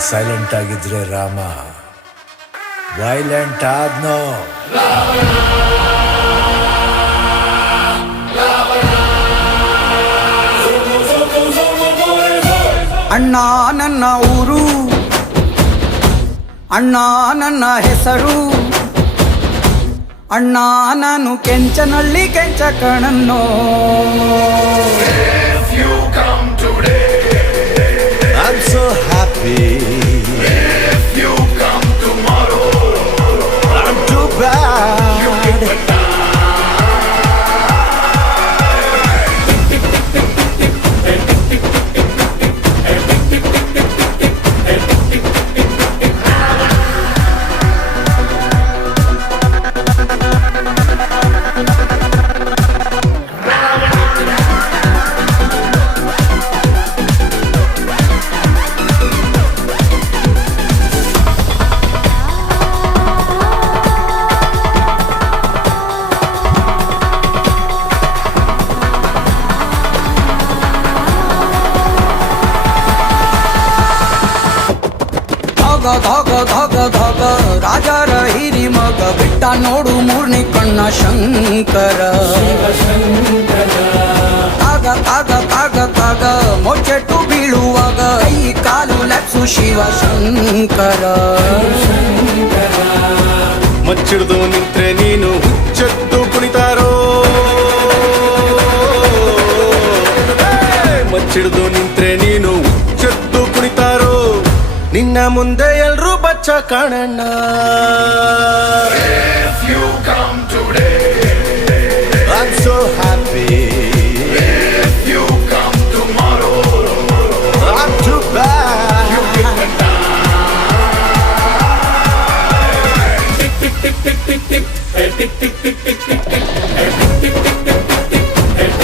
Silent ಆಗಿದ್ರೆ Rama violent ಆದ್ನೋ? ಅಣ್ಣ ನನ್ನ ಊರು, ಅಣ್ಣ ನನ್ನ ಹೆಸರು. ಅಣ್ಣ ನಾನು ಕೆಂಚನಳ್ಳಿ ಕೆಂಚ ಕಣನ್ನೋ ಧಗ ಧಗ ಧಗ, ರಾಜ ರಾಜರ ಹಿರಿ ಮಗ, ಬಿಟ್ಟ ನೋಡು ಮೂರ್ನಿ ಕಣ್ಣ ಶಂಕರ. ತಾಗ ತಾಗ ತಾಗ ತಾಗ, ಮೊಚ್ಚೆಟ್ಟು ಬೀಳುವಾಗ, ಈ ಕಾಲು ಲಕ್ಷು ಶಿವ ಶಂಕರ. ಮಚ್ಚಿಡ್ದು ನಿಂತ್ರೆ ಮುಂದೆ ಎಲ್ರೂ ಬಚ್ಚ ಕಾಣಣ್ಣ I'm so happy If you come tomorrow I'm too bad You can die Tick tick tick tick tick tick Hey tick tick tick tick tick tick Hey